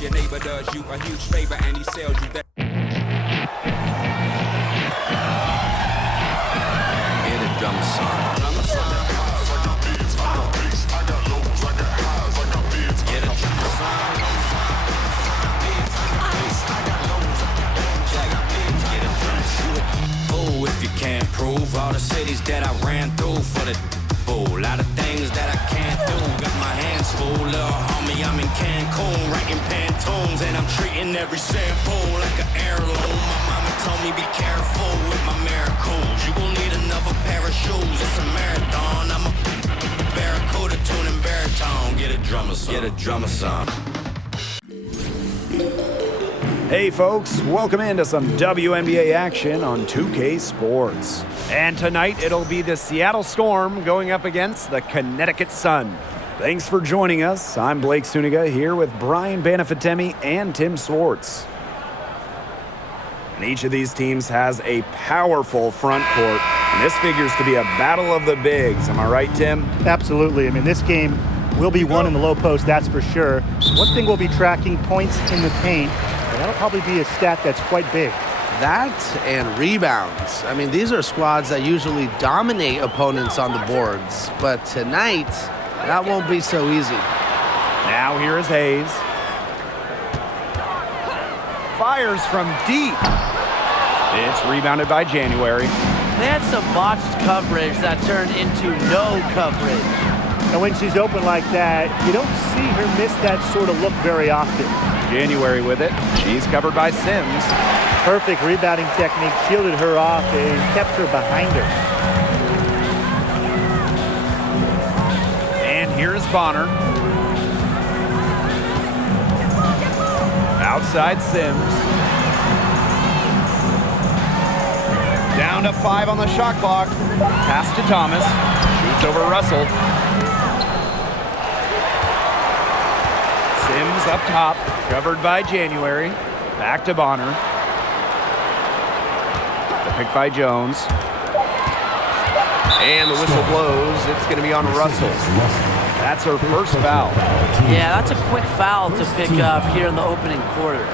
Your neighbor does you a huge favor and he sells you that. Get a drum song. Get a drum song. Oh, if you can't prove all the cities that I ran through for the a lot of things that I can't do. Got my hands full, little homie. I'm in Cancun, writing Pantones, and I'm treating every sample like an heirloom. My mama told me be careful with my miracles. You gon' need another pair of shoes. It's a marathon. I'm a barracuda tuning baritone. Get a drummer song. Get a drummer song. Hey folks, welcome into some WNBA action on 2K Sports. And tonight it'll be the Seattle Storm going up against the Connecticut Sun. Thanks for joining us. I'm Blake Suniga here with Brian Banafitemi and Tim Swartz. And each of these teams has a powerful front court, and this figures to be a battle of the bigs. Am I right, Tim? Absolutely. I mean, this game will be won in the low post, that's for sure. One thing we'll be tracking points in the paint. That'll probably be a stat that's quite big. That and rebounds. I mean, these are squads that usually dominate opponents on the boards, but tonight, that won't be so easy. Now here is Hayes. Fires from deep. It's rebounded by January. They had some botched coverage that turned into no coverage. And when she's open like that, you don't see her miss that sort of look very often. January with it. She's covered by Sims. Perfect rebounding technique, shielded her off and kept her behind her. And here's Bonner. Outside Sims. Down to 5 on the shot clock. Pass to Thomas. Shoots over Russell. Sims up top, covered by January. Back to Bonner. The pick by Jones. And the whistle blows. It's going to be on Russell. That's her first foul. Yeah, that's a quick foul to pick up here in the opening quarter.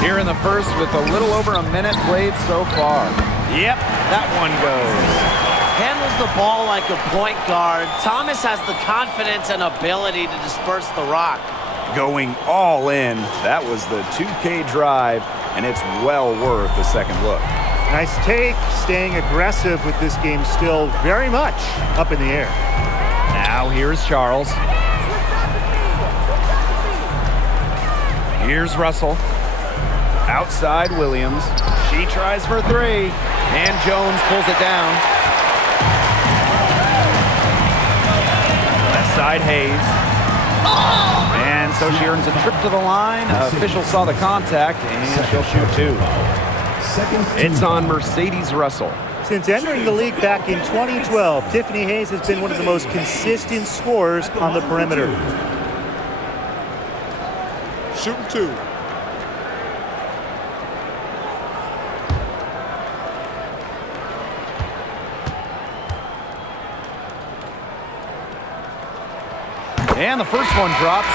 Here in the first with a little over a minute played so far. Yep, that one goes. Handles the ball like a point guard. Thomas has the confidence and ability to disperse the rock. Going all in. That was the 2K drive, and it's well worth the second look. Nice take, staying aggressive with this game still very much up in the air. Now here's Charles. Here's Russell. Outside Williams. She tries for 3, and Jones pulls it down. Left side Hayes. And so she earns a trip to the line. Official saw the contact, and she'll shoot 2. It's on Mercedes Russell. Since entering the league back in 2012, Tiffany Hayes has been one of the most consistent scorers on the perimeter. Shooting 2. And the first one drops.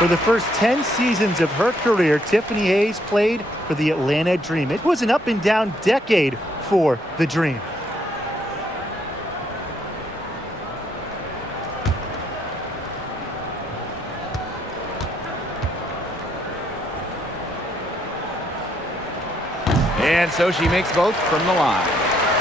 For the first 10 seasons of her career, Tiffany Hayes played for the Atlanta Dream. It was an up-and-down decade for the Dream. And so she makes both from the line.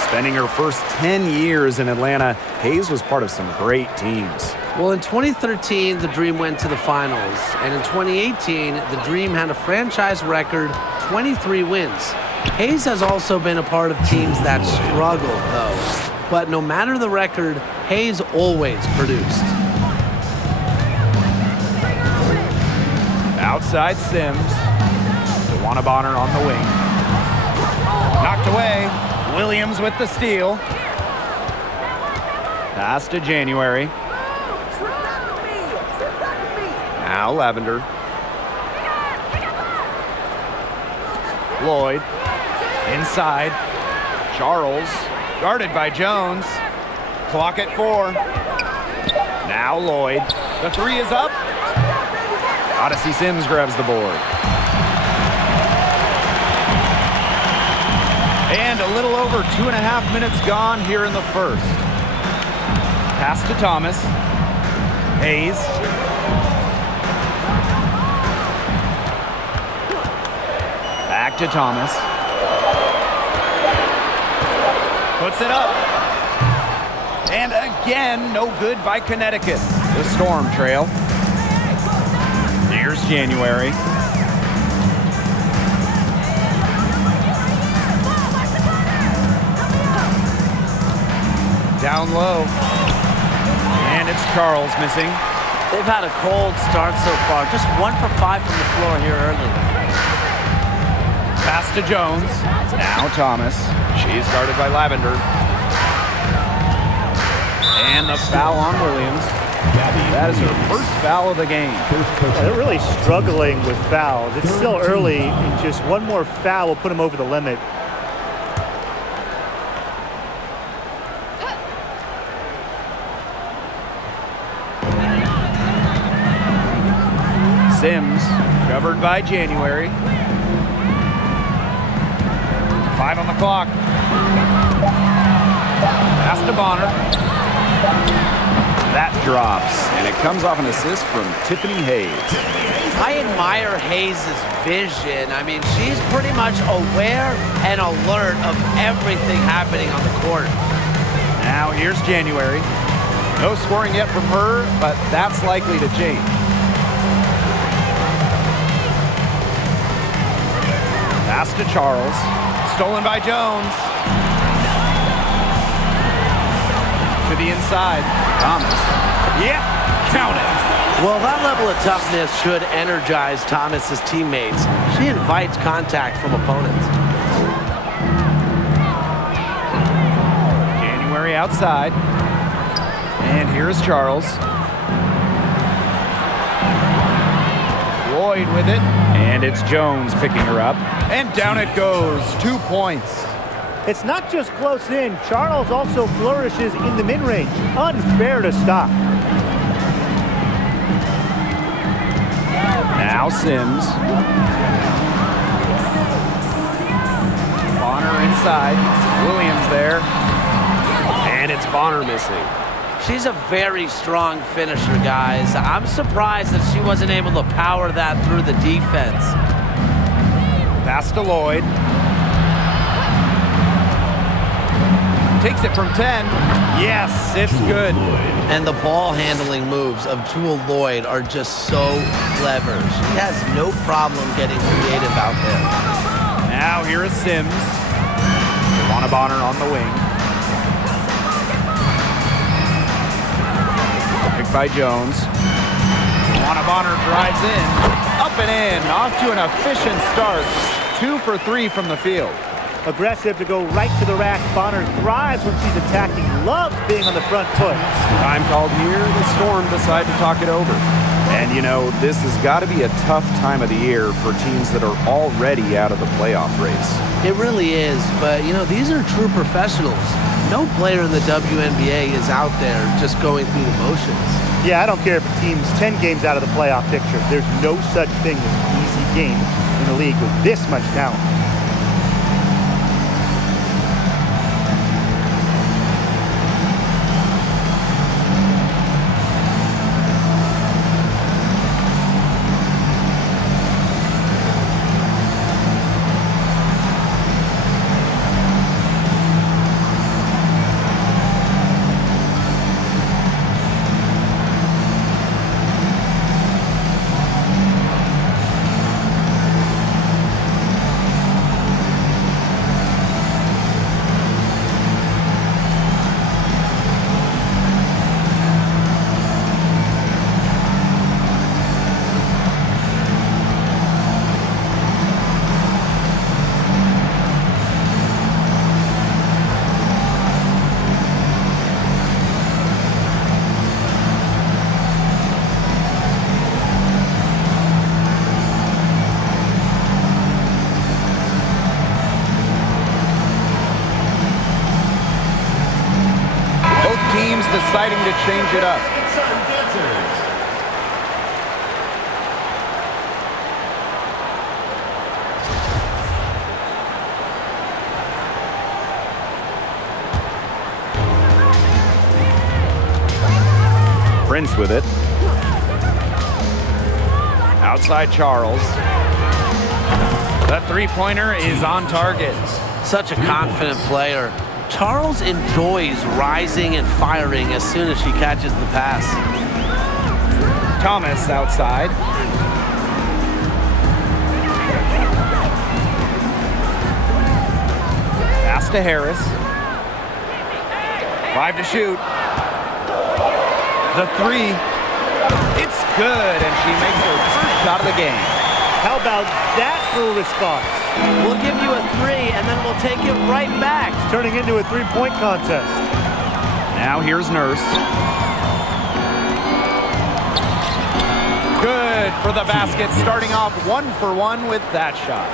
Spending her first 10 years in Atlanta, Hayes was part of some great teams. Well, in 2013, the Dream went to the finals. And in 2018, the Dream had a franchise record 23 wins. Hayes has also been a part of teams that struggled, though. But no matter the record, Hayes always produced. Outside Sims. DeWanna Bonner on the wing. Knocked away. Williams with the steal. Pass to January. Now Lavender. Lloyd. Inside. Charles Guarded by Jones. Clock at 4. Now Lloyd. The 3 is up. Odyssey Sims grabs the board. And a little over 2.5 minutes gone here in the first. Pass to Thomas. Hayes. Back to Thomas. Puts it up. And again, no good by Connecticut. The Storm trail. Here's January. Down low. And it's Charles missing. They've had a cold start so far. Just 1 for 5 from the floor here early. Pass to Jones. Now Thomas. She's guarded by Lavender. And the foul on Williams. That is her first foul of the game. Yeah, they're really struggling with fouls. It's still early, and just one more foul will put them over the limit. Sims, covered by January. 5 on the clock. Pass to Bonner. That drops, and it comes off an assist from Tiffany Hayes. I admire Hayes' vision. I mean, she's pretty much aware and alert of everything happening on the court. Now here's January. No scoring yet from her, but that's likely to change. Pass to Charles. Stolen by Jones. To the inside. Thomas. Yep, count it. Well, that level of toughness should energize Thomas's teammates. She invites contact from opponents. January outside. And here's Charles. Lloyd with it. And it's Jones picking her up. And down it goes. 2 points. It's not just close in. Charles also flourishes in the mid-range. Unfair to stop. Now Sims. Bonner inside. Williams there. And it's Bonner missing. She's a very strong finisher, guys. I'm surprised that she wasn't able to power that through the defense. Pass to Lloyd. Takes it from 10. Yes, it's good. And the ball handling moves of Jewel Lloyd are just so clever. She has no problem getting creative out there. Now here is Sims. Juana Bonner on the wing. Picked by Jones. Juana Bonner drives in. Up and in. Off to an efficient start. 2 for 3 from the field. Aggressive to go right to the rack. Bonner thrives when she's attacking. Loves being on the front foot. Time called here. The Storm decide to talk it over. And, you know, this has got to be a tough time of the year for teams that are already out of the playoff race. It really is, but, you know, these are true professionals. No player in the WNBA is out there just going through the motions. Yeah, I don't care if a team's 10 games out of the playoff picture. There's no such thing as an easy game in the league with this much talent. deciding to change it up. Prince with it. Outside Charles. The three-pointer is on target. Such a confident player. Charles enjoys rising and firing as soon as she catches the pass. Thomas outside. Pass to Harris. 5 to shoot. The three. It's good, and she makes her first shot of the game. How about that for a response? We'll give you a three, and then we'll take it right back. It's turning into a three-point contest. Now here's Nurse. Good for the basket, starting off 1 for 1 with that shot.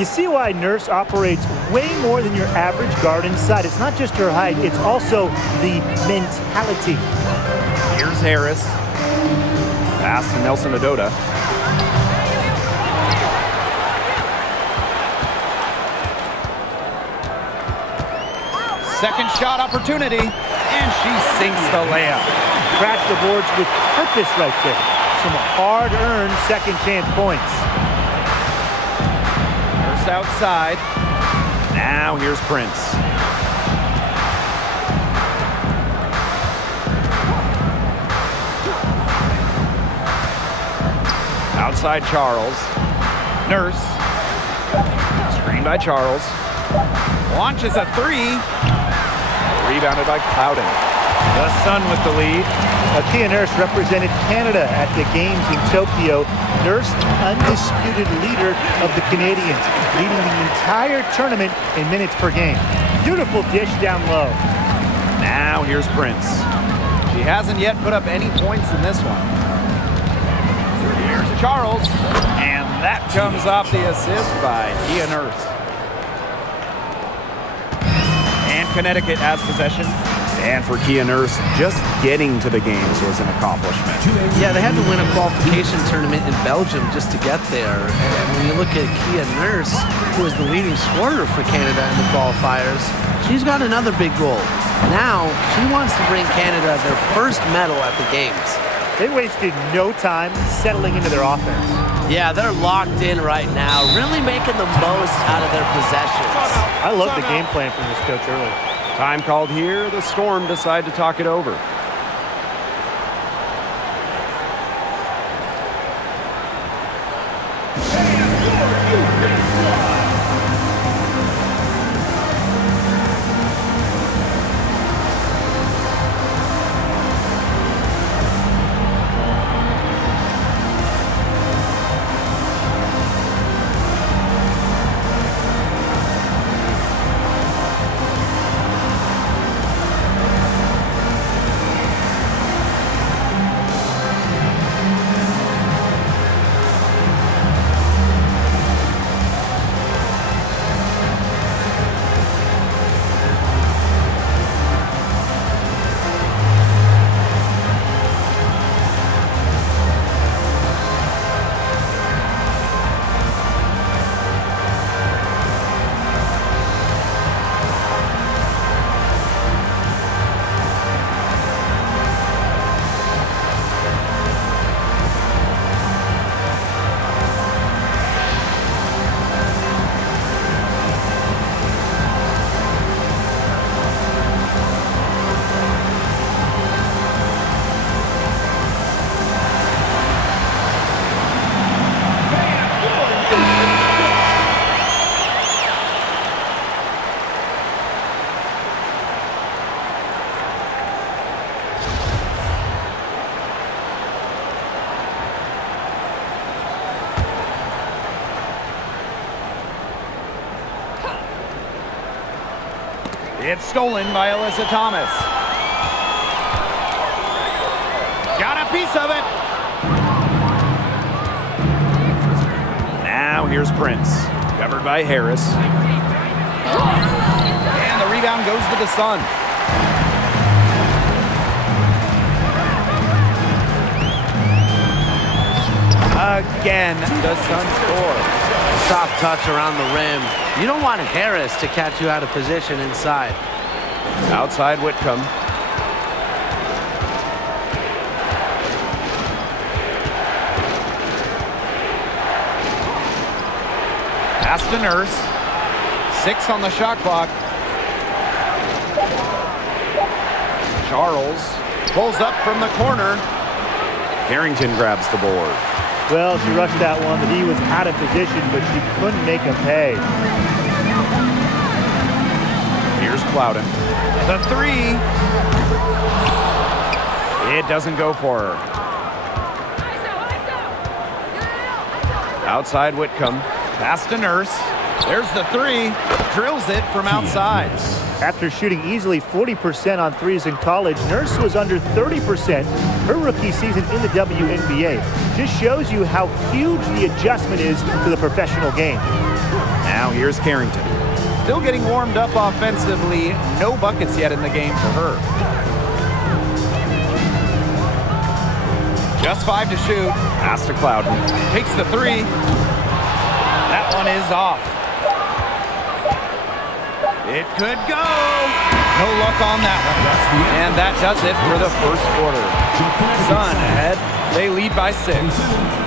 You see why Nurse operates way more than your average guard inside. It's not just her height, it's also the mentality. Here's Harris. Pass to Nelson Adota. Second shot opportunity, and she sinks the layup. Crash the boards with purpose right there. Some hard-earned second chance points. First outside. Now here's Prince. Outside Charles. Nurse. Screen by Charles. Launches a three. Rebounded by Clouden. The Sun with the lead. Kia Nurse represented Canada at the games in Tokyo. Nurse, the undisputed leader of the Canadians, leading the entire tournament in minutes per game. Beautiful dish down low. Now here's Prince. She hasn't yet put up any points in this one. Here's Charles, and that comes off the assist by Kia Nurse. And Connecticut has possession. And for Kia Nurse, just getting to the games was an accomplishment. Yeah, they had to win a qualification tournament in Belgium just to get there. And when you look at Kia Nurse, who is the leading scorer for Canada in the qualifiers, she's got another big goal. Now, she wants to bring Canada their first medal at the games. They wasted no time settling into their offense. Yeah, they're locked in right now, really making the most out of their possessions. I love the game plan from this coach early. Time called here. The Storm decide to talk it over. It's stolen by Alyssa Thomas. Got a piece of it. Now here's Prince. Covered by Harris. And the rebound goes to the Sun. Again, the Suns score. Soft touch around the rim. You don't want Harris to catch you out of position inside. Outside Whitcomb. Pass to Nurse. 6 on the shot clock. Charles pulls up from the corner. Carrington grabs the board. Well, she rushed that one, but he was out of position, but she couldn't make him pay. Here's Plowden. The 3. It doesn't go for her. Outside Whitcomb. Pass to Nurse. There's the 3. Drills it from outside. After shooting easily 40% on threes in college, Nurse was under 30% her rookie season in the WNBA. Just shows you how huge the adjustment is to the professional game. Now here's Carrington. Still getting warmed up offensively. No buckets yet in the game for her. Just 5 to shoot. Pass to Clouden. Takes the 3. That one is off. It could go. No luck on that one. And that does it for the first quarter. Sun ahead. They lead by 6.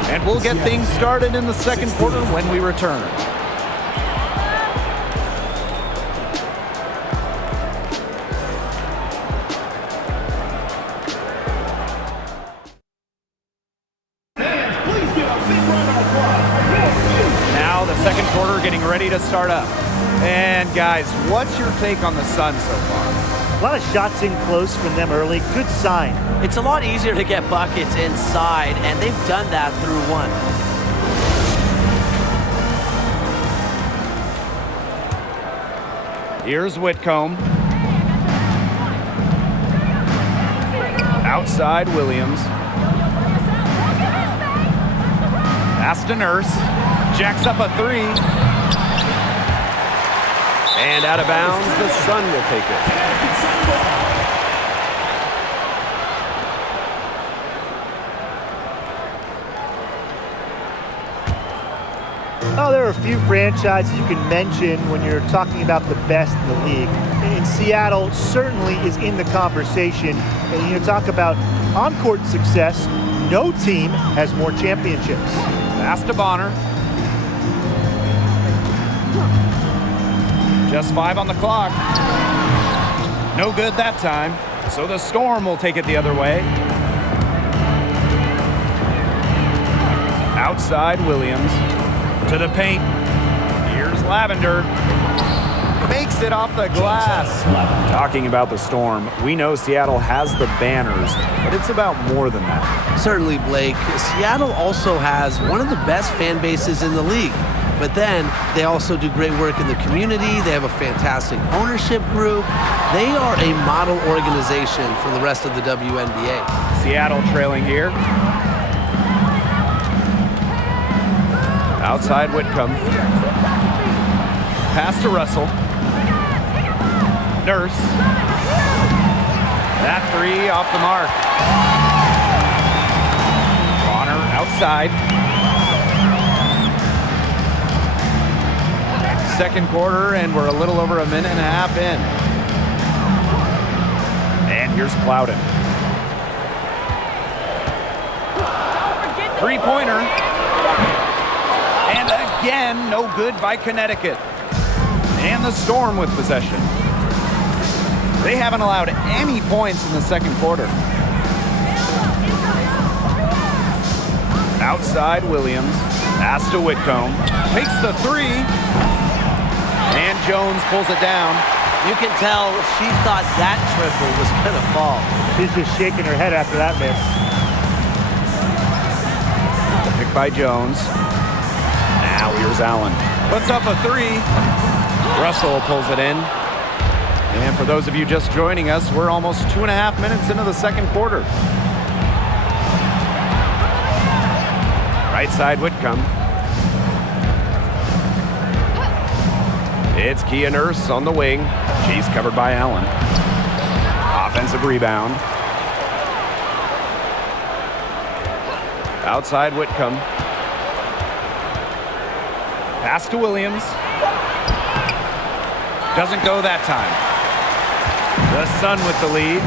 And we'll get things started in the second quarter when we return. Now the second quarter getting ready to start up. And guys, what's your take on the Suns so far? A lot of shots in close from them early. Good sign. It's a lot easier to get buckets inside, and they've done that through 1. Here's Whitcomb. Outside Williams. Pass to Nurse. Jacks up a 3. And out of bounds, the Sun will take it. Oh, there are a few franchises you can mention when you're talking about the best in the league. And Seattle certainly is in the conversation. And you talk about on-court success, no team has more championships. Pass to Bonner. Just 5 on the clock. No good that time. So the Storm will take it the other way. Outside Williams. To the paint. Here's Lavender. Makes it off the glass. Talking about the Storm, we know Seattle has the banners, but it's about more than that. Certainly, Blake. Seattle also has one of the best fan bases in the league. But then they also do great work in the community. They have a fantastic ownership group. They are a model organization for the rest of the WNBA. Seattle trailing here. Outside Whitcomb. Pass to Russell. Nurse. That 3 off the mark. Bonner outside. Second quarter, and we're a little over a minute and a half in. And here's Plowden. 3-pointer. And again, no good by Connecticut. And the Storm with possession. They haven't allowed any points in the second quarter. Outside Williams. Pass to Whitcomb. Takes the 3. And Jones pulls it down. You can tell she thought that triple was going to fall. She's just shaking her head after that miss. Picked by Jones. Now here's Allen. Puts up a 3. Russell pulls it in. And for those of you just joining us, we're almost 2.5 minutes into the second quarter. Right side Whitcomb. It's Kia Nurse on the wing. She's covered by Allen. Offensive rebound. Outside Whitcomb. Pass to Williams. Doesn't go that time. The Sun with the lead.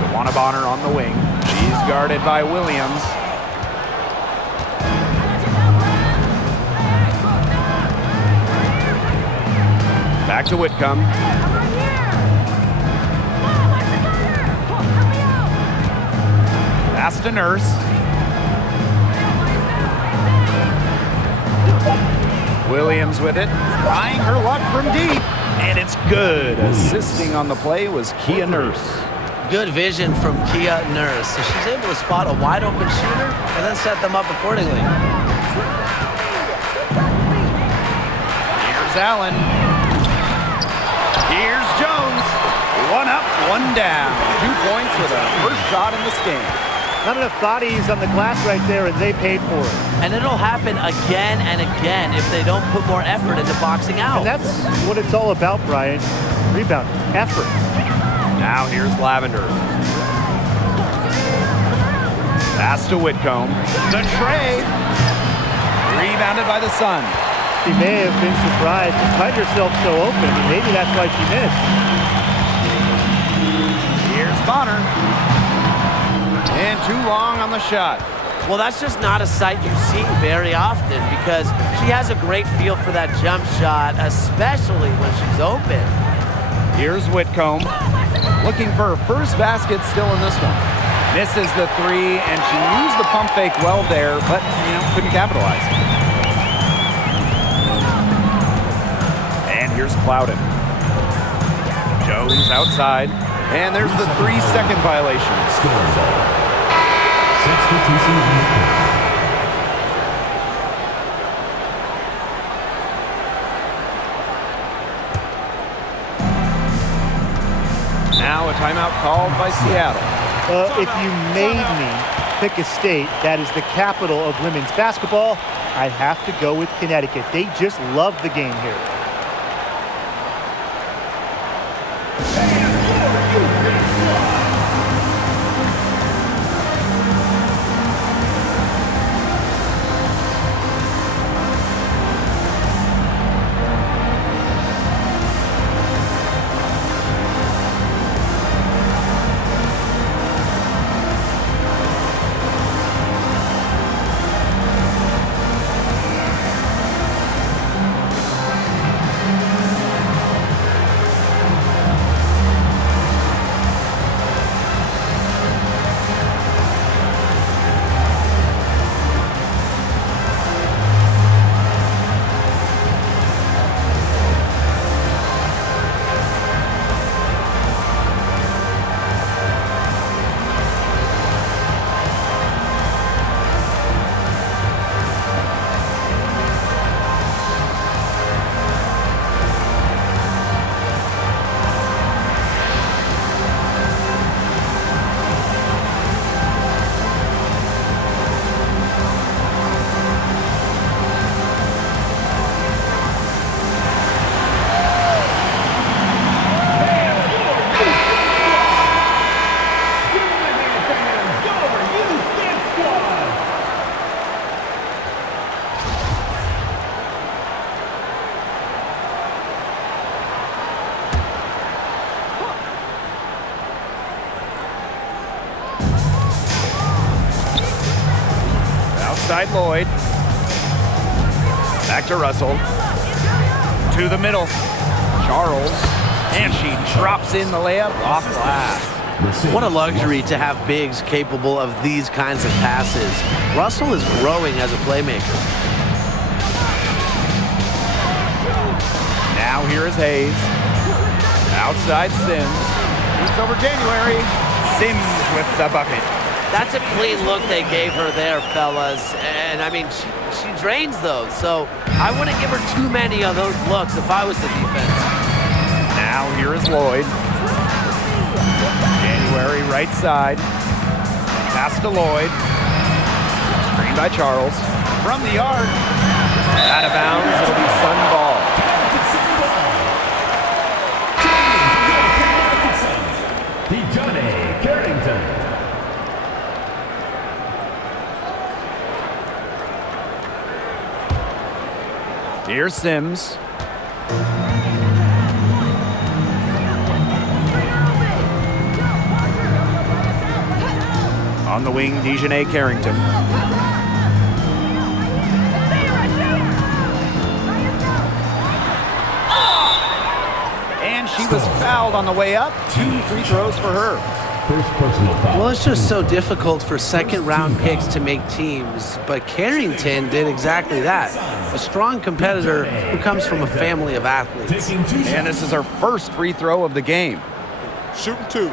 DeWanna Bonner on the wing. She's guarded by Williams. Back to Whitcomb. Pass to Nurse. Williams with it, trying her luck from deep, and it's good. Assisting on the play was Kia Nurse. Good vision from Kia Nurse. So she's able to spot a wide open shooter and then set them up accordingly. Here's Allen. Here's Jones. One up, one down. 2 points with a first shot in this game. Not enough bodies on the glass right there, and they paid for it. And it'll happen again and again if they don't put more effort into boxing out. And that's what it's all about, Brian. Rebound, effort. Now here's Lavender. Pass to Whitcomb. The tray. Rebounded by the Sun. She may have been surprised to find herself so open, and maybe that's why she missed. Here's Bonner. And too long on the shot. Well, that's just not a sight you see very often because she has a great feel for that jump shot, especially when she's open. Here's Whitcomb. Looking for her first basket still in this one. Misses the three, and she used the pump fake well there, but, couldn't capitalize. And here's Clouden. Jones outside, and there's the 3-second violation. Now a timeout called by Seattle. If you made me pick a state that is the capital of women's basketball, I'd have to go with Connecticut. They just love the game here. Outside Lloyd. Back to Russell. To the middle. Charles. And she drops in the layup off glass. What a luxury to have bigs capable of these kinds of passes. Russell is growing as a playmaker. Now here is Hayes. Outside Sims. Shoots over January. Sims with the bucket. That's a clean look they gave her there, fellas. And, I mean, she drains those. So I wouldn't give her too many of those looks if I was the defense. Now here is Lloyd. January right side. Pass to Lloyd. Screen by Charles. From the arc. Out of bounds. It'll be Sun ball. Here's Sims. On the wing, Dejanay Carrington. And she was fouled on the way up. 2 free throws for her. Well, it's just so difficult for second-round picks to make teams, but Carrington did exactly that. A strong competitor who comes from a family of athletes. And this is her first free throw of the game. Shooting 2.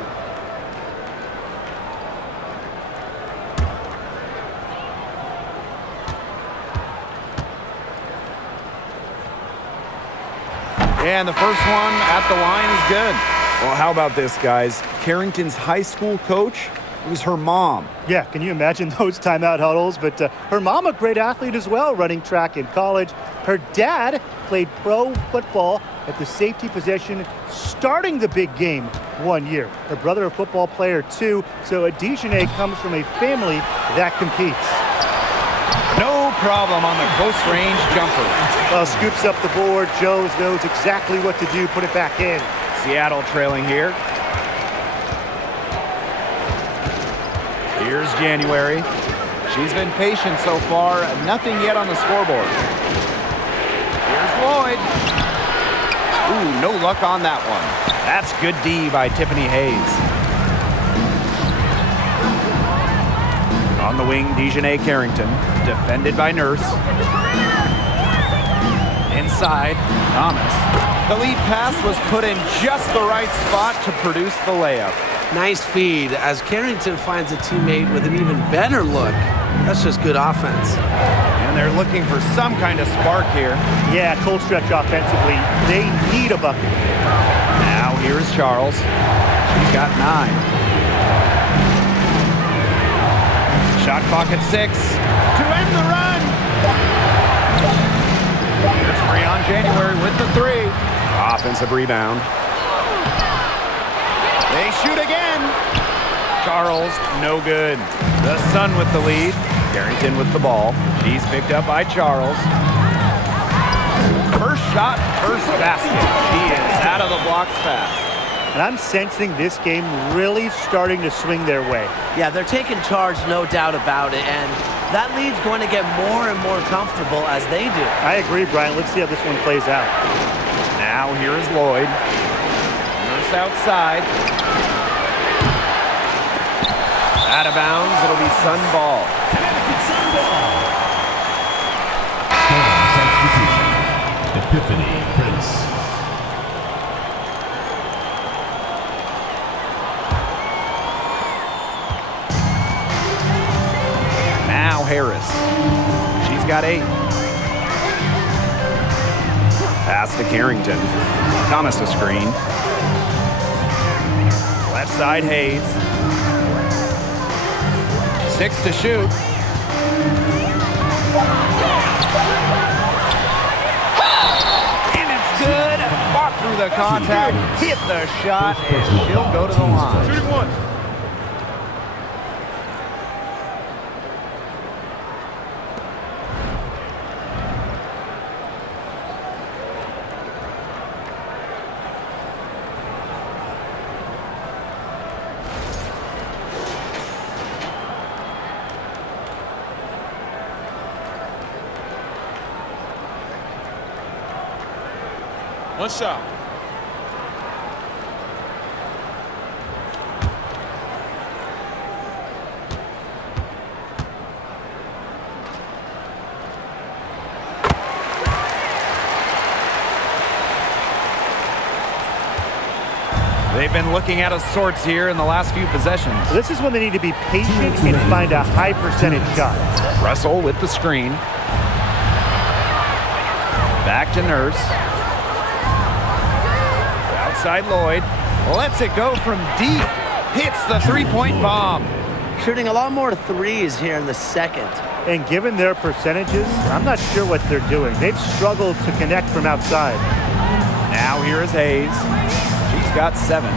And the first one at the line is good. Well, how about this, guys? Carrington's high school coach was her mom. Yeah, can you imagine those timeout huddles? But her mom, a great athlete as well, running track in college. Her dad played pro football at the safety position, starting the big game 1 year. Her brother, a football player too. So Dejanay comes from a family that competes. No problem on the close range jumper. Well, scoops up the board. Jones knows exactly what to do. Put it back in. Seattle trailing here. Here's January. She's been patient so far. Nothing yet on the scoreboard. Here's Lloyd. Ooh, no luck on that one. That's good D by Tiffany Hayes. On the wing, Dejanay Carrington. Defended by Nurse. Inside, Thomas. The lead pass was put in just the right spot to produce the layup. Nice feed as Carrington finds a teammate with an even better look. That's just good offense. And they're looking for some kind of spark here. Yeah, cold stretch offensively. They need a bucket. Now here's Charles. She's got 9. Shot clock at 6 to end the run. Here's Breon January with the 3. Offensive rebound. They shoot again. Charles, no good. The Sun with the lead. Carrington with the ball. She's picked up by Charles. First shot, first basket. She is out of the blocks fast. And I'm sensing this game really starting to swing their way. Yeah, they're taking charge, no doubt about it. And that lead's going to get more and more comfortable as they do. I agree, Brian. Let's see how this one plays out. Now here is Lloyd. Nurse outside. Out of bounds, it'll be Sun ball. Substitution. Epiphany Prince. Now Harris. She's got 8. Pass to Carrington. Thomas a screen. Left side Hayes. 6 to shoot. And it's good. Fought through the contact, hit the shot, and she'll go to the line. Shooting 1. One shot. They've been looking at of sorts here in the last few possessions. This is when they need to be patient and find a high percentage shot. Russell with the screen. Back to Nurse. Outside Lloyd. Lets it go from deep. Hits the three-point bomb. Shooting a lot more threes here in the second. And given their percentages, I'm not sure what they're doing. They've struggled to connect from outside. Now here is Hayes. She's got 7.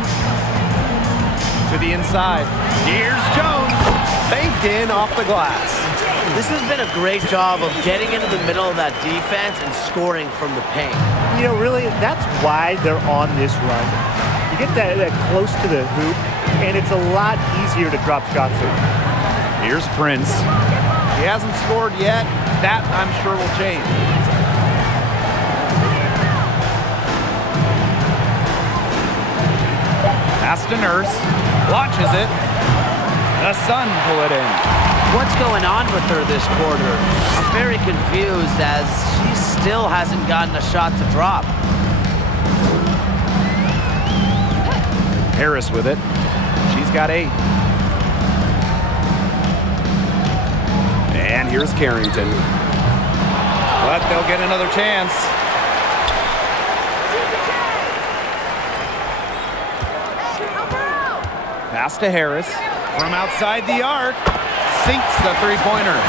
To the inside. Here's Jones. Banked in off the glass. This has been a great job of getting into the middle of that defense and scoring from the paint. You know, really, that's why they're on this run. You get that close to the hoop, and it's a lot easier to drop shots over. Here's Prince. He hasn't scored yet. That, I'm sure, will change. Pass to Nurse. Launches it. The Sun pull it in. What's going on with her this quarter? I'm very confused as she still hasn't gotten a shot to drop. Harris with it. She's got 8. And here's Carrington. But they'll get another chance. Pass to Harris. From outside the arc. Sinks the three-pointer.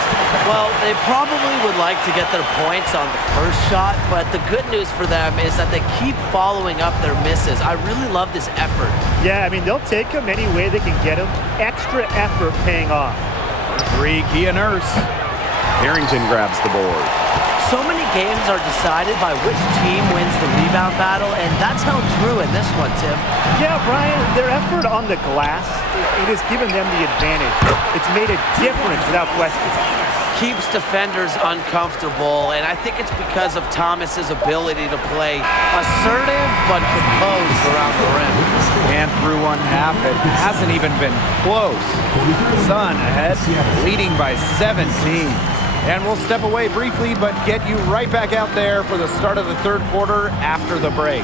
Well, they probably would like to get their points on the first shot, but the good news for them is that they keep following up their misses. I really love this effort. Yeah, I mean, they'll take them any way they can get them. Extra effort paying off. 3, Kia Nurse. Carrington grabs the board. So many games are decided by which team wins the rebound battle, and that's held true in this one, Tim. Yeah, Brian, their effort on the glass, it has given them the advantage. It's made a difference without question. Keeps defenders uncomfortable, and I think it's because of Thomas's ability to play assertive but composed around the rim. And through one half, it hasn't even been close. Sun ahead, leading by 17. And we'll step away briefly, but get you right back out there for the start of the third quarter after the break.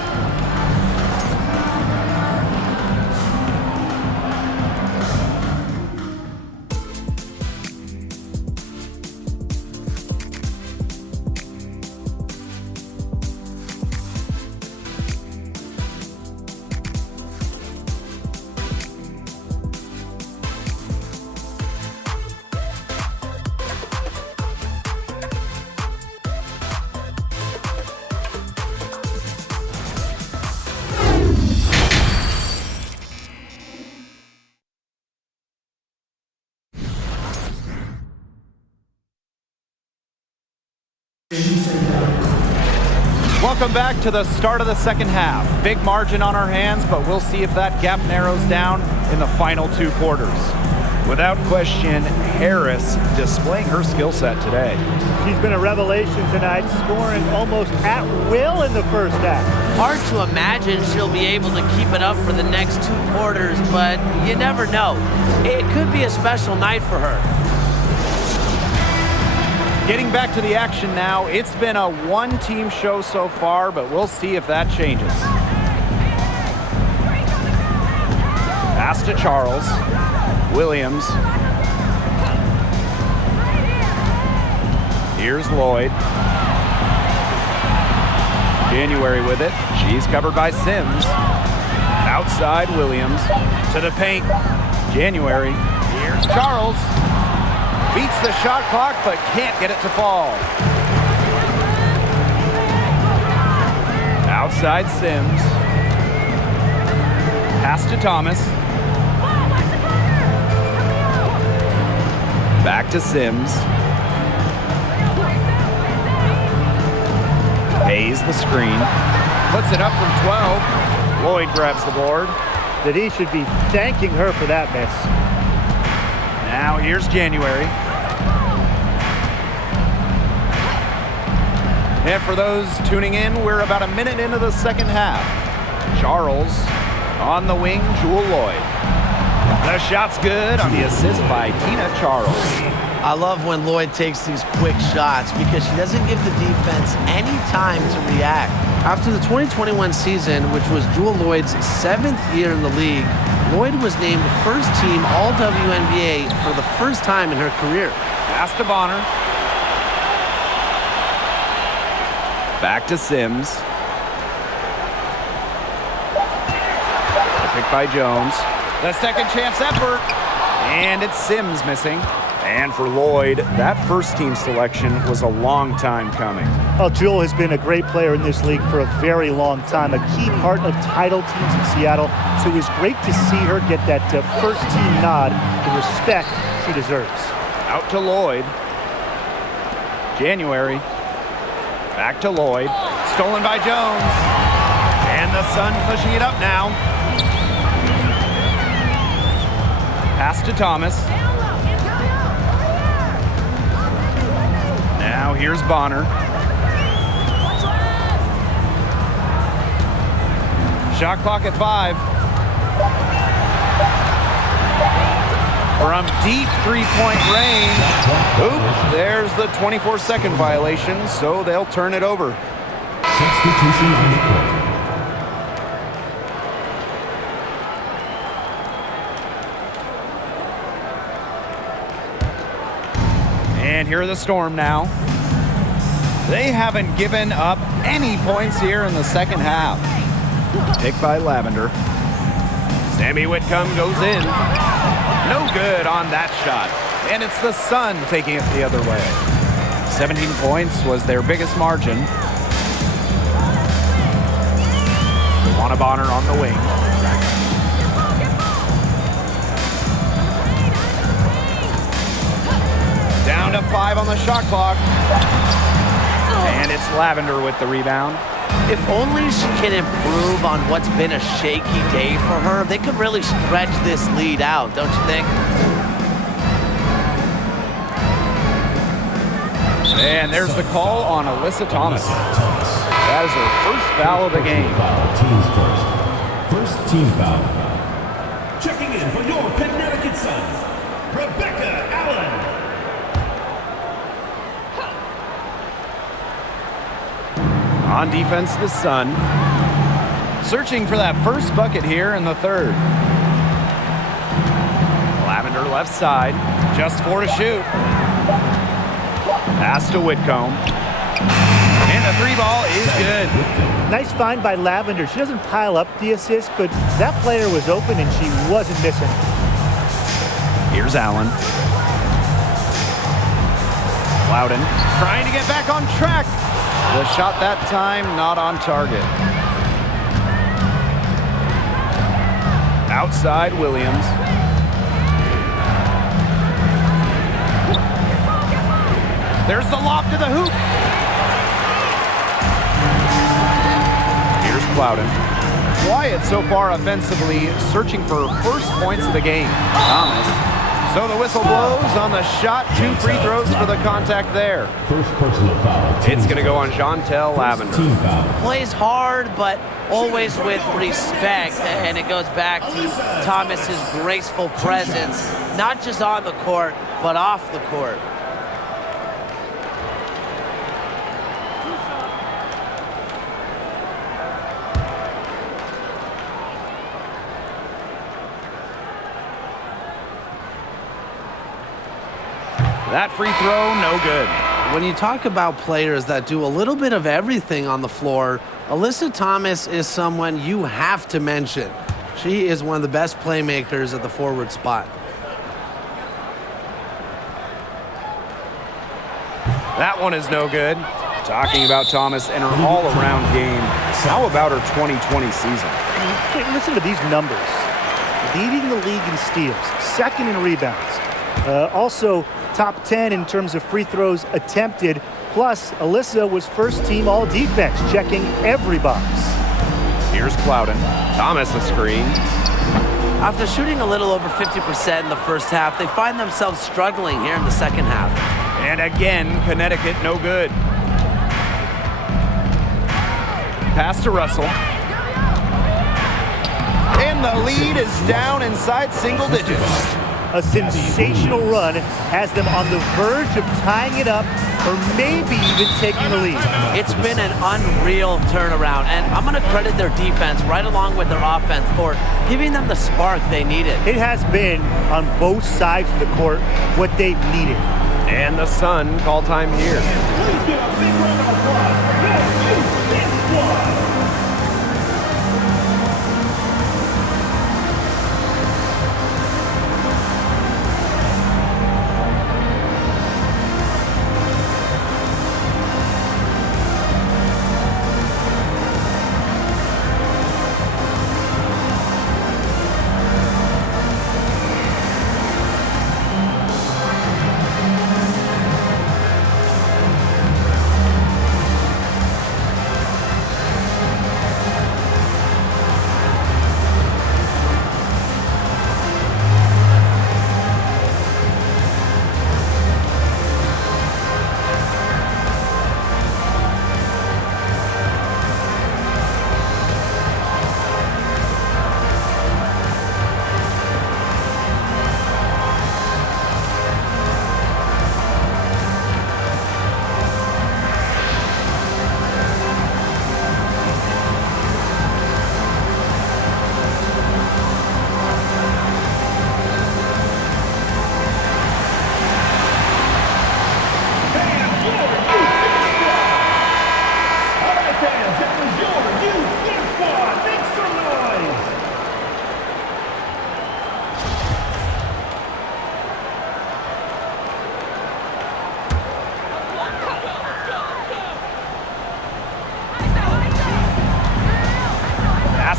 Welcome back to the start of the second half. Big margin on our hands, but we'll see if that gap narrows down in the final 2 quarters. Without question, Harris displaying her skill set today. She's been a revelation tonight, scoring almost at will in the first half. Hard to imagine she'll be able to keep it up for the next 2 quarters, but you never know. It could be a special night for her. Getting back to the action now, it's been a one-team show so far, but we'll see if that changes. Pass to Charles. Williams. Here's Lloyd. January with it. She's covered by Sims. Outside Williams. To the paint. January. Here's Charles. Beats the shot clock, but can't get it to fall. Outside Sims. Pass to Thomas. Back to Sims. Pays the screen. Puts it up from 12. Lloyd grabs the board. That he should be thanking her for that miss. Now here's January. And for those tuning in, we're about a minute into the second half. Charles on the wing, Jewel Lloyd. The shot's good on the assist by Tina Charles. I love when Lloyd takes these quick shots because she doesn't give the defense any time to react. After the 2021 season, which was Jewel Lloyd's 7th year in the league, Lloyd was named first team All-WNBA for the first time in her career. Pass to Bonner. Back to Sims. Picked by Jones. The second chance effort. And it's Sims missing. And for Lloyd, that first team selection was a long time coming. Well, Jewel has been a great player in this league for a very long time, a key part of title teams in Seattle. So it was great to see her get that first team nod, the respect she deserves. Out to Lloyd. January. Back to Lloyd. Stolen by Jones. And the Sun pushing it up now. Pass to Thomas. Now here's Bonner. Shot clock at 5. From deep three-point range. Oop, there's the 24-second violation, so they'll turn it over. Substitution on the court. And here are the Storm now. They haven't given up any points here in the second half. Pick by Lavender. Sammy Whitcomb goes in. No good on that shot. And it's the Sun taking it the other way. 17 points was their biggest margin. Juana Bonner on the wing. Down to 5 on the shot clock. And it's Lavender with the rebound. If only she can improve on what's been a shaky day for her, they could really stretch this lead out, don't you think? And there's the call on Alyssa Thomas. That is her first foul of the game. Teams first. First team foul. Checking in for your Connecticut Suns, Rebecca Allen. On defense, the Sun. Searching for that first bucket here in the third. Lavender left side. Just 4 to shoot. Pass to Whitcomb. And the 3-ball is good. Nice find by Lavender. She doesn't pile up the assist, but that player was open and she wasn't missing. Here's Allen. Loudon trying to get back on track. The shot that time not on target. Outside Williams. There's the lob to the hoop. Here's Plowden. Quiet so far offensively, searching for first points of the game. Thomas. So the whistle blows on the shot. 2 free throws for the contact there. First personal foul. It's going to go on Chantel Lavender. Team foul. Plays hard, but always with respect, and it goes back to Thomas's graceful presence, not just on the court, but off the court. That free throw, no good. When you talk about players that do a little bit of everything on the floor, Alyssa Thomas is someone you have to mention. She is one of the best playmakers at the forward spot. That one is no good. Talking about Thomas and her all-around game. How about her 2020 season? Hey, listen to these numbers. Leading the league in steals, second in rebounds. Also, top 10 in terms of free throws attempted. Plus, Alyssa was first team all defense, checking every box. Here's Plowden. Thomas a screen. After shooting a little over 50% in the first half, they find themselves struggling here in the second half. And again, Connecticut no good. Pass to Russell. And the lead is down inside single digits. A sensational run has them on the verge of tying it up or maybe even taking the lead. It's been an unreal turnaround, and I'm going to credit their defense right along with their offense for giving them the spark they needed. It has been, on both sides of the court, what they've needed. And the Sun call time here. Please give a big round of applause for your defense squad.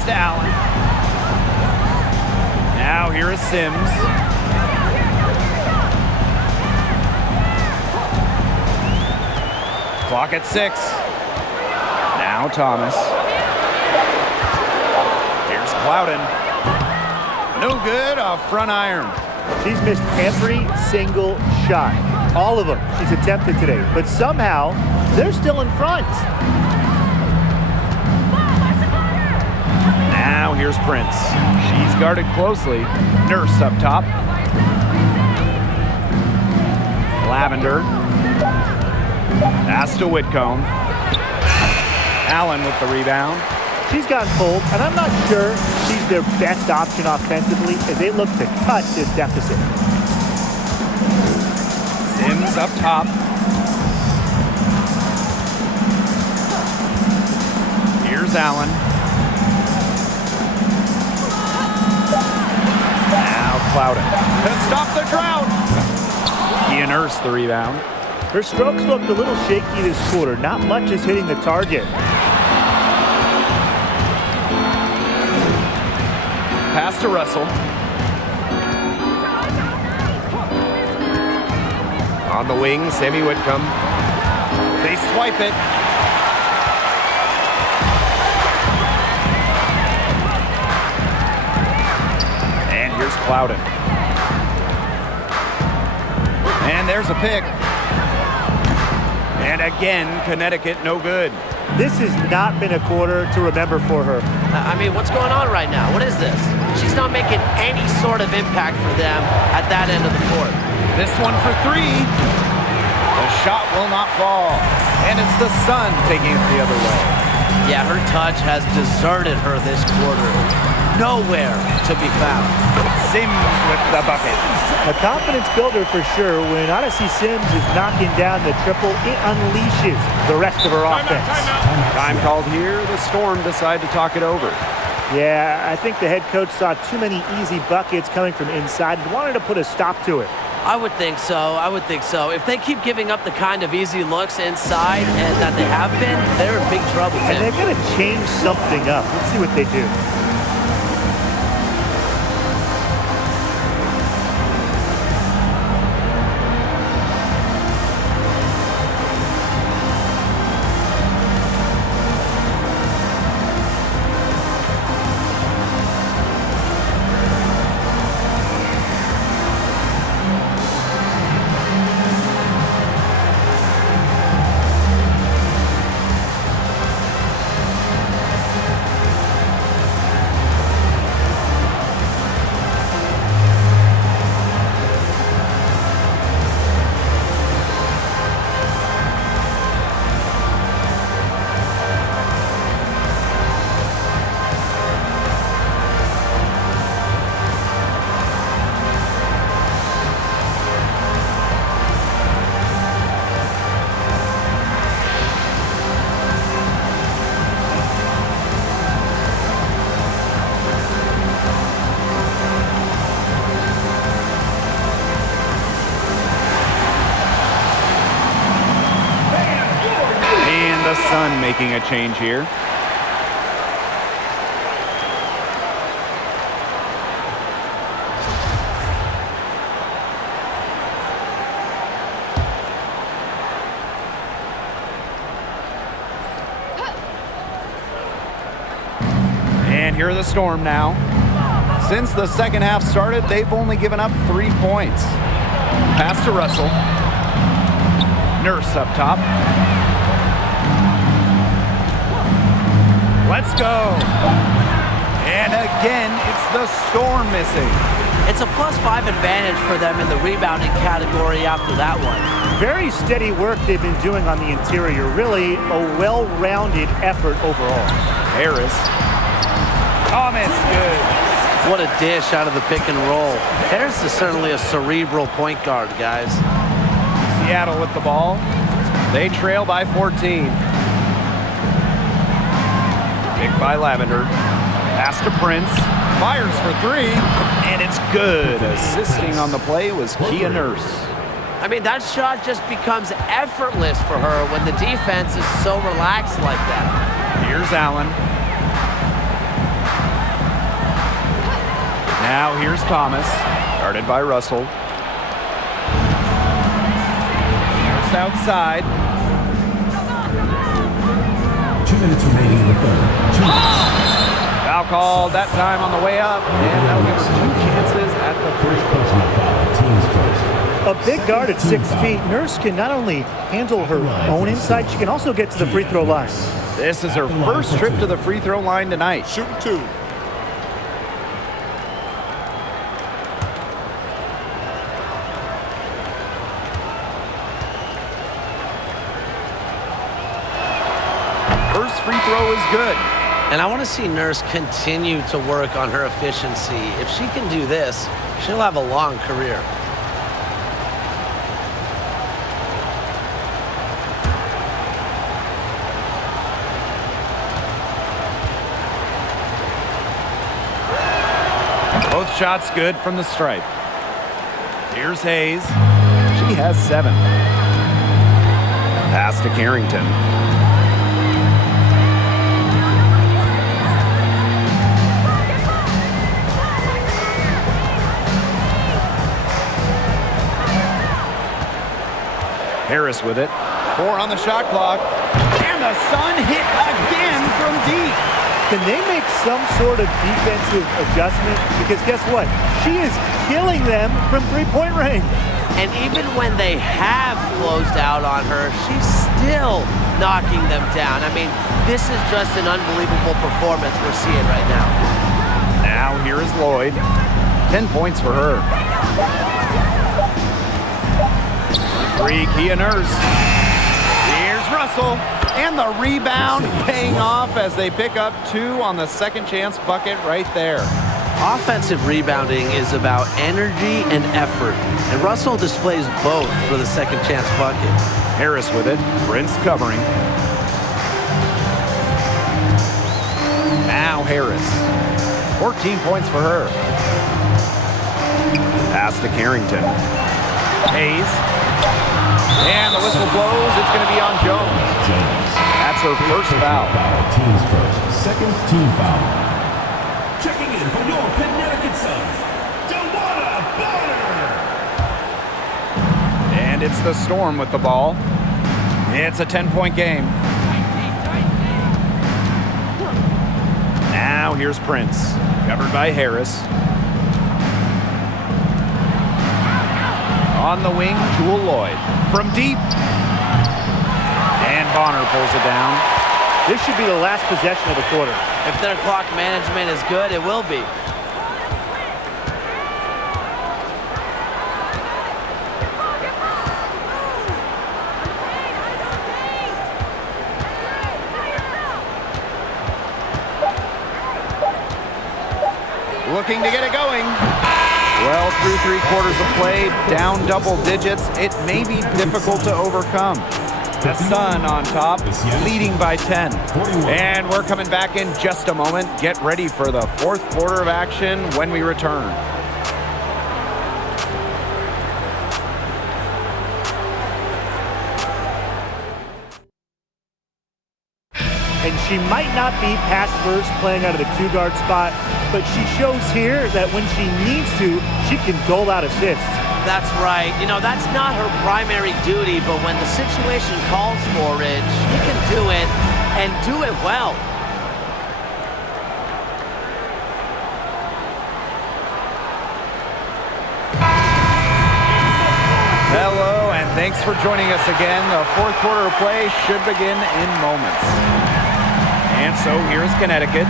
to Allen. Now here is Sims. Clock at 6. Now Thomas. Here's Clouden. No good off front iron. She's missed every single shot. All of them she's attempted today. But somehow, they're still in front. Now here's Prince. She's guarded closely. Nurse up top. Lavender. Pass to Whitcomb. Allen with the rebound. She's gotten pulled, and I'm not sure she's their best option offensively as they look to cut this deficit. Sims up top. Here's Allen. Now Clouden. To stop the drought. He and Nurse the rebound. Her strokes looked a little shaky this quarter. Not much is hitting the target. Pass to Russell. On the wing, Sammy Whitcomb. They swipe it. And here's Clouden. And there's a pick. And again, Connecticut no good. This has not been a quarter to remember for her. I mean, what's going on right now? What is this? She's not making any sort of impact for them at that end of the court. This one for 3. The shot will not fall. And it's the Sun taking it the other way. Yeah, her touch has deserted her this quarter. Nowhere to be found. Sims with the bucket. A confidence builder for sure. When Odyssey Sims is knocking down the triple, it unleashes the rest of her offense. Time called here. The Storm decide to talk it over. Yeah, I think the head coach saw too many easy buckets coming from inside and wanted to put a stop to it. I would think so. I would think so. If they keep giving up the kind of easy looks inside and that they have been, they're in big trouble, Tim. And they're going to change something up. Let's see what they do. The Sun making a change here. And here are the Storm now. Since the second half started, they've only given up 3 points. Pass to Russell. Nurse up top. Let's go. And again, it's the Storm missing. It's a +5 advantage for them in the rebounding category after that one. Very steady work they've been doing on the interior. Really a well-rounded effort overall. Harris. Thomas, good. What a dish out of the pick and roll. Harris is certainly a cerebral point guard, guys. Seattle with the ball. They trail by 14. Picked by Lavender. Pass to Prince. Fires for 3. And it's good. Assisting on the play was Kia Nurse. I mean, that shot just becomes effortless for her when the defense is so relaxed like that. Here's Allen. Now here's Thomas, guarded by Russell. Here's outside. 2 minutes remaining in the third. 2 minutes. Foul called that time on the way up, and that'll give her 2 chances at the free throw. Personal foul. Team's first. A big guard at 6 feet. Nurse can not only handle her own inside, she can also get to the free throw line. This is her first trip to the free throw line tonight. Shooting 2. First free throw is good. And I want to see Nurse continue to work on her efficiency. If she can do this, she'll have a long career. Both shots good from the stripe. Here's Hayes. She has 7. Pass to Carrington. Harris with it. 4 on the shot clock. And the Sun hit again from deep. Can they make some sort of defensive adjustment? Because guess what? She is killing them from three-point range. And even when they have closed out on her, she's still knocking them down. I mean, this is just an unbelievable performance we're seeing right now. Now here is Lloyd. 10 points for her. 3, Kia Nurse. Here's Russell. And the rebound paying off as they pick up 2 on the second chance bucket right there. Offensive rebounding is about energy and effort, and Russell displays both for the second chance bucket. Harris with it. Prince covering. Now Harris. 14 points for her. Pass to Carrington. Hayes. And the whistle blows. It's going to be on Jones. That's her first foul. Team's first. Second team foul. Checking in for your Connecticut Suns, Dewana Bonner. And it's the Storm with the ball. It's a 10-point game. Now here's Prince, covered by Harris. On the wing, Jewel Lloyd. From deep. And Bonner pulls it down. This should be the last possession of the quarter. If their clock management is good, it will be. Looking to get it going. Well, through 3 quarters of play, down double digits, it may be difficult to overcome. The Sun on top, leading by 10. And we're coming back in just a moment. Get ready for the 4th quarter of action when we return. And she might not be pass first playing out of the 2-guard spot, but she shows here that when she needs to, she can dole out assists. That's right. You know, that's not her primary duty, but when the situation calls for it, she can do it and do it well. Hello, and thanks for joining us again. The 4th quarter of play should begin in moments. And so here's Connecticut.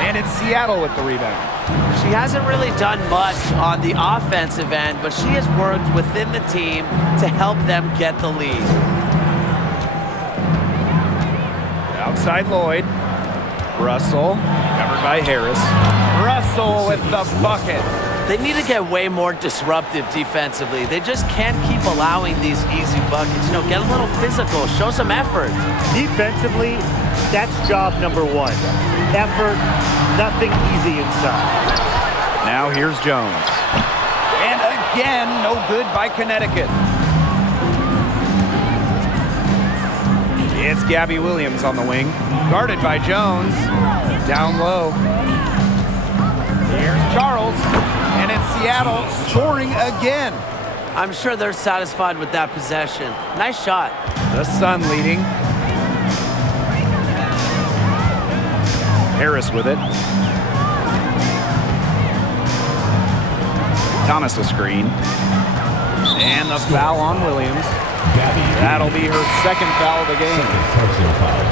And it's Seattle with the rebound. She hasn't really done much on the offensive end, but she has worked within the team to help them get the lead. Outside Lloyd. Russell, covered by Harris. Russell with the bucket. They need to get way more disruptive defensively. They just can't keep allowing these easy buckets. You know, get a little physical, show some effort. Defensively, that's job number 1. Effort, nothing easy inside. Now here's Jones. And again. No good by Connecticut. It's Gabby Williams on the wing. Guarded by Jones. Down low. Here's Charles. And it's Seattle scoring again. I'm sure they're satisfied with that possession. Nice shot. The Sun leading. Harris with it. Thomas a screen. And the foul on Williams. That'll be her second foul of the game. Personal foul.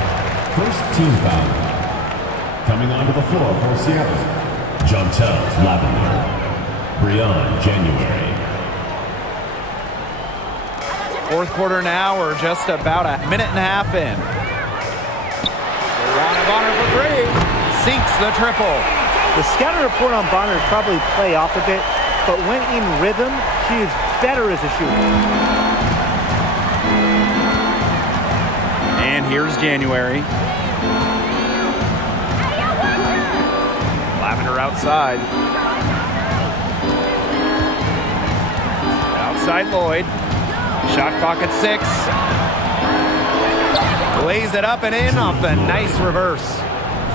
First team foul. Coming onto the floor for Seattle. Jontel Lavender. Breon January. Fourth quarter now. We're just about a minute and a half in. Bonner for three. Sinks the triple. The scouting report on Bonner is probably play off a bit, but when in rhythm, she is better as a shooter. And here's January. Lavender outside. Outside Lloyd. Shot clock at 6. Lays it up and in off the nice reverse.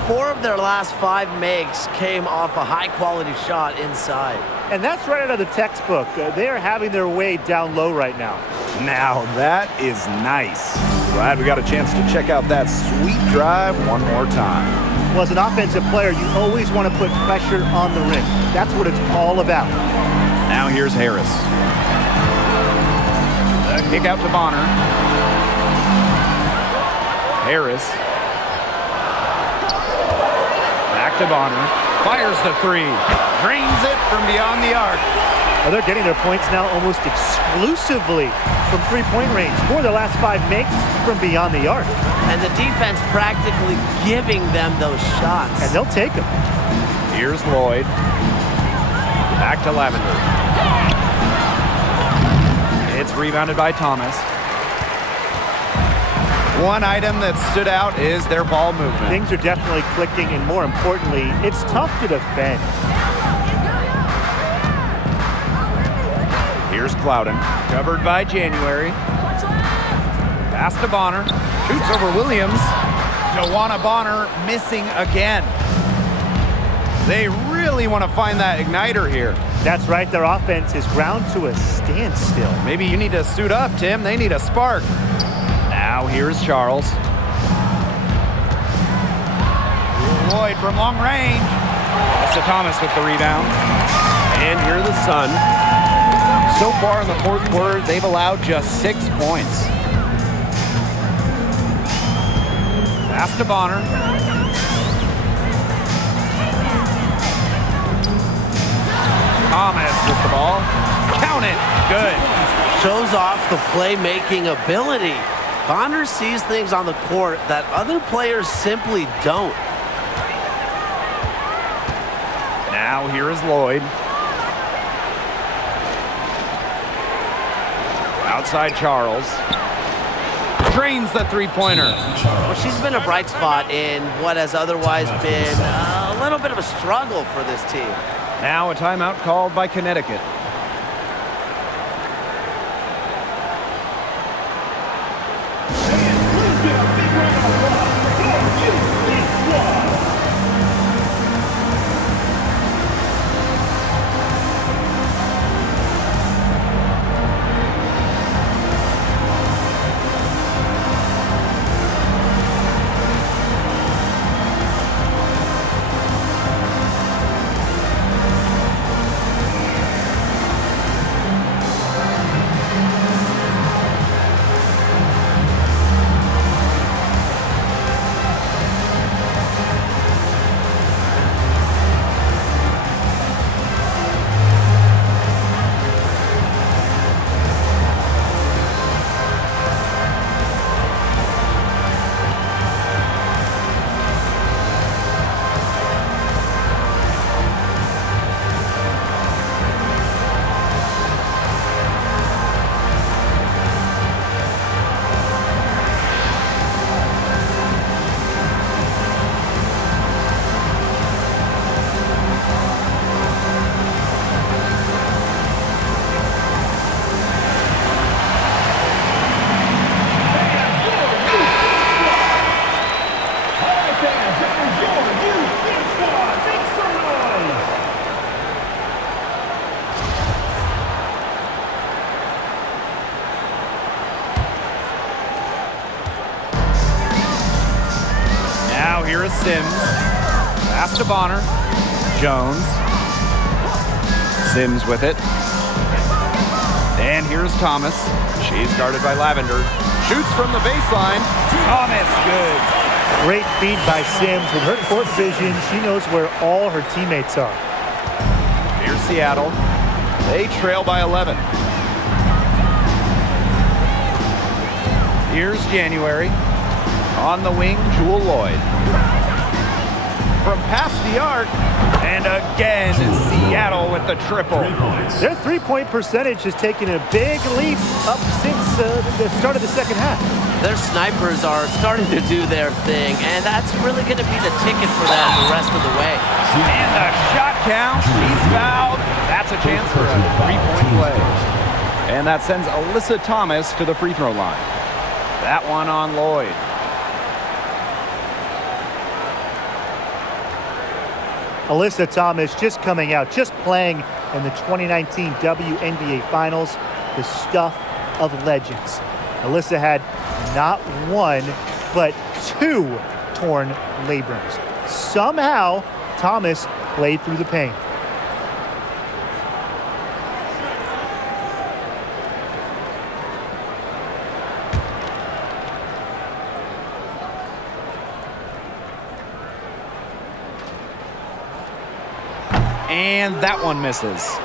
4 of their last 5 makes came off a high-quality shot inside. And that's right out of the textbook. They are having their way down low right now. Now that is nice. Glad we got a chance to check out that sweet drive one more time. Well, as an offensive player, you always want to put pressure on the rim. That's what it's all about. Now here's Harris. The kick out to Bonner. Harris. Back to Bonner. Fires the 3. Drains it from beyond the arc. Well, they're getting their points now almost exclusively from three-point range. 4 of their last 5 makes from beyond the arc. And the defense practically giving them those shots. And they'll take them. Here's Lloyd. Back to Lavender. It's rebounded by Thomas. One item that stood out is their ball movement. Things are definitely clicking, and more importantly, it's tough to defend. Here's Plowden, covered by January. Pass to Bonner, shoots over Williams. Joanna Bonner missing again. They really want to find that igniter here. That's right, their offense is ground to a standstill. Maybe you need to suit up, Tim. They need a spark. Now here's Charles. Lloyd from long range. That's to Thomas with the rebound. And here are the Sun. So far in the fourth quarter, they've allowed just 6 points. Pass to Bonner. Thomas with the ball. Count it. Good. Shows off the playmaking ability. Bonner sees things on the court that other players simply don't. Now here is Lloyd. Outside Charles. Drains the three-pointer. Well, she's been a bright spot in what has otherwise been a little bit of a struggle for this team. Now a timeout called by Connecticut. Sims. Pass to Bonner. Jones. Sims with it. And here's Thomas. She's guarded by Lavender. Shoots from the baseline. Thomas, good. Great feed by Sims. With her court vision, she knows where all her teammates are. Here's Seattle. They trail by 11. Here's January. On the wing, Jewel Lloyd. From past the arc, and again, Seattle with the triple. 3 points. Their three-point percentage has taken a big leap up since the start of the second half. Their snipers are starting to do their thing, and that's really going to be the ticket for them the rest of the way. And the shot count, she's fouled. That's a chance for a three-point play. And that sends Alyssa Thomas to the free throw line. That one on Lloyd. Alyssa Thomas just coming out, just playing in the 2019 WNBA Finals, the stuff of legends. Alyssa had not one, but 2 torn labrums. Somehow, Thomas played through the pain. And that one misses.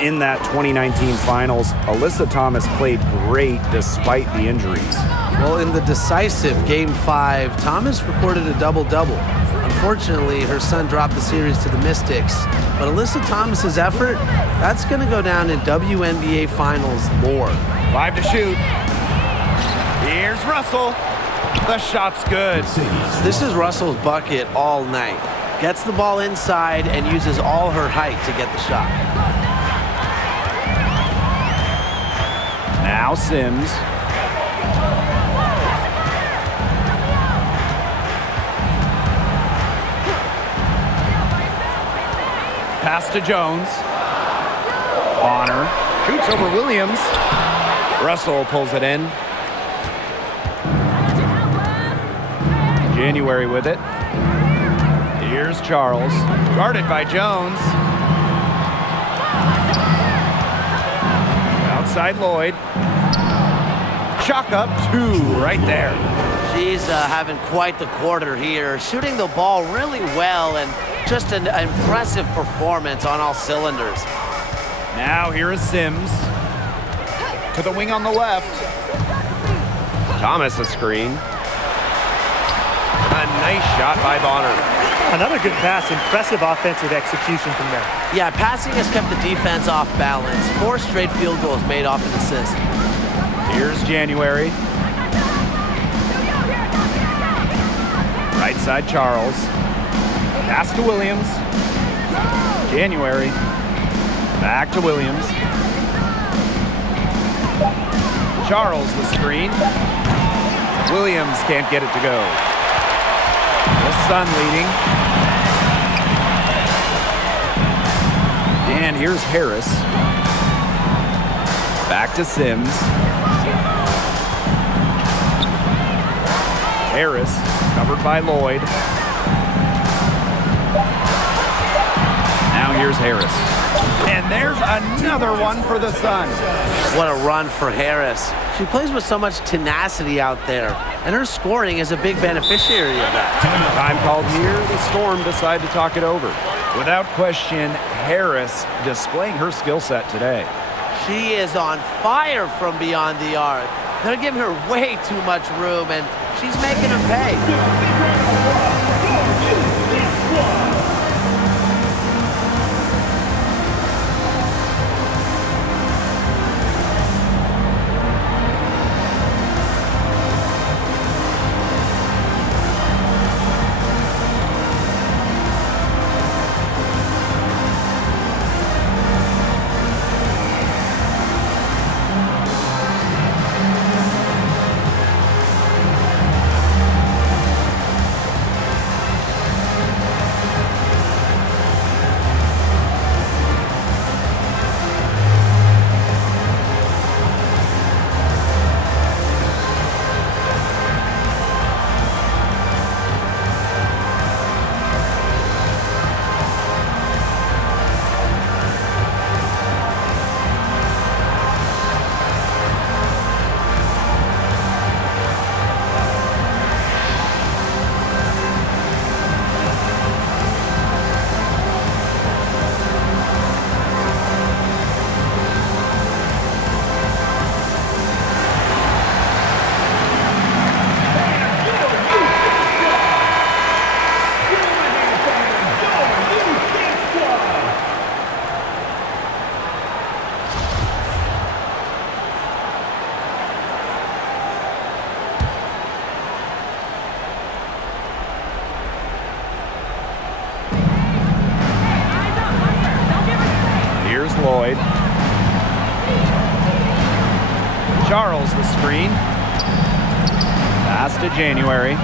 In that 2019 finals, Alyssa Thomas played great despite the injuries. Well, in the decisive Game 5, Thomas recorded a double-double. Unfortunately, her son dropped the series to the Mystics. But Alyssa Thomas's effort, that's going to go down in WNBA Finals lore. 5 to shoot. Here's Russell. The shot's good. This is Russell's bucket all night. Gets the ball inside and uses all her height to get the shot. Now Sims. Pass to Jones. Bonner shoots over Williams. Russell pulls it in. January with it. Here's Charles, guarded by Jones. Outside Lloyd. Chalk up 2 right there. She's having quite the quarter here, shooting the ball really well and just an impressive performance on all cylinders. Now here is Sims. To the wing on the left. Thomas a screen. A nice shot by Bonner. Another good pass, impressive offensive execution from there. Yeah, passing has kept the defense off balance. 4 straight field goals made off an assist. Here's January. Right side Charles. Pass to Williams. January. Back to Williams. Charles the screen. Williams can't get it to go. The Sun leading. And here's Harris. Back to Sims. Harris, covered by Lloyd. Now here's Harris. And there's another one for the Sun. What a run for Harris. She plays with so much tenacity out there, and her scoring is a big beneficiary of that. Time called here, the Storm decide to talk it over. Without question, Harris displaying her skill set today. She is on fire from beyond the arc. They're giving her way too much room, and she's making them pay. Charles the screen. Pass to January.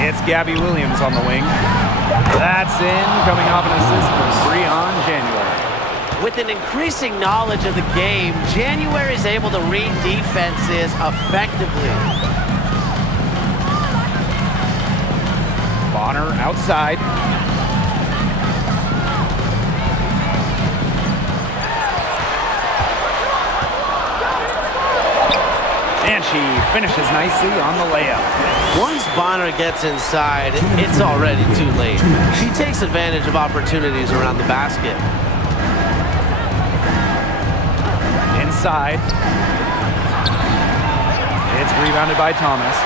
It's Gabby Williams on the wing. That's in, coming off an assist from Breon January. With an increasing knowledge of the game, January is able to read defenses effectively. Bonner outside. And she finishes nicely on the layup. Once Bonner gets inside, it's already too late. She takes advantage of opportunities around the basket. Inside. It's rebounded by Thomas.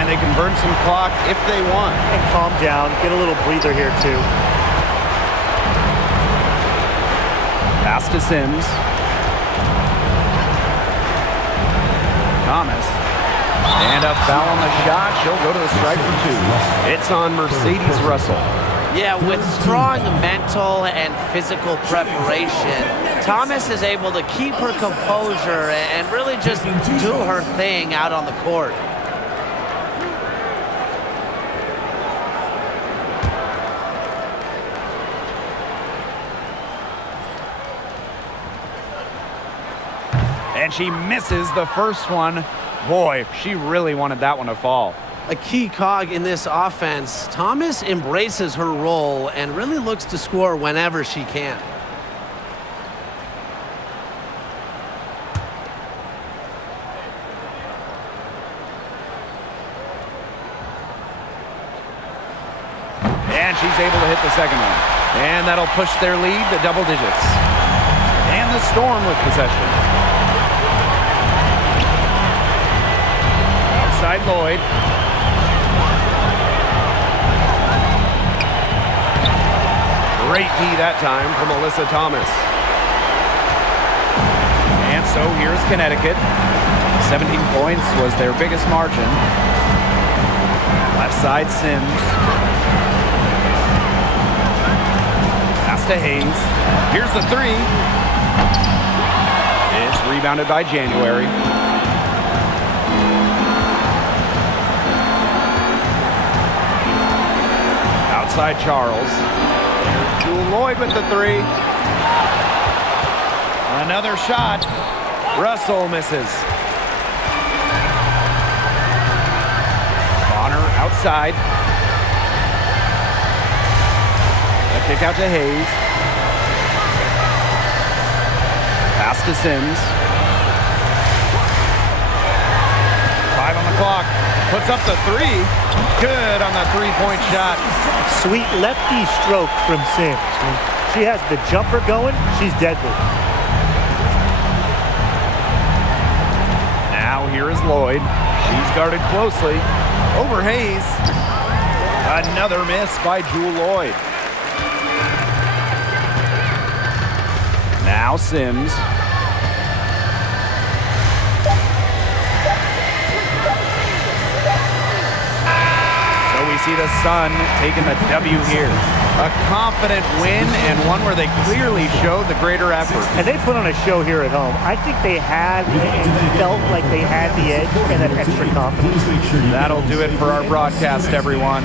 And they can burn some clock if they want. And calm down. Get a little breather here, too. Pass to Sims. Thomas. And a foul on the shot. She'll go to the strike for two. It's on Mercedes Russell. Yeah, with strong mental and physical preparation, Thomas is able to keep her composure and really just do her thing out on the court. And she misses the first one. Boy, she really wanted that one to fall. A key cog in this offense, Thomas embraces her role and really looks to score whenever she can. And she's able to hit the second one. And that'll push their lead to double digits. And the Storm with possession. Outside Lloyd. Great D that time from Alyssa Thomas. And so here's Connecticut. 17 points was their biggest margin. Left side Sims. Pass to Hayes. Here's the three. It's rebounded by January. Outside Charles. There's Jewel Lloyd with the three. Another shot. Russell misses. Bonner outside. A kick out to Hayes. Pass to Sims. 5 on the clock. Puts up the three. Good on the three-point shot. Sweet lefty stroke from Sims. When she has the jumper going, she's deadly. Now here is Lloyd. She's guarded closely. Over Hayes. Another miss by Jewel Lloyd. Now Sims. We see the Sun taking the W here. A confident win and one where they clearly showed the greater effort. And they put on a show here at home. I think they had and felt like they had the edge and that extra confidence. That'll do it for our broadcast, everyone.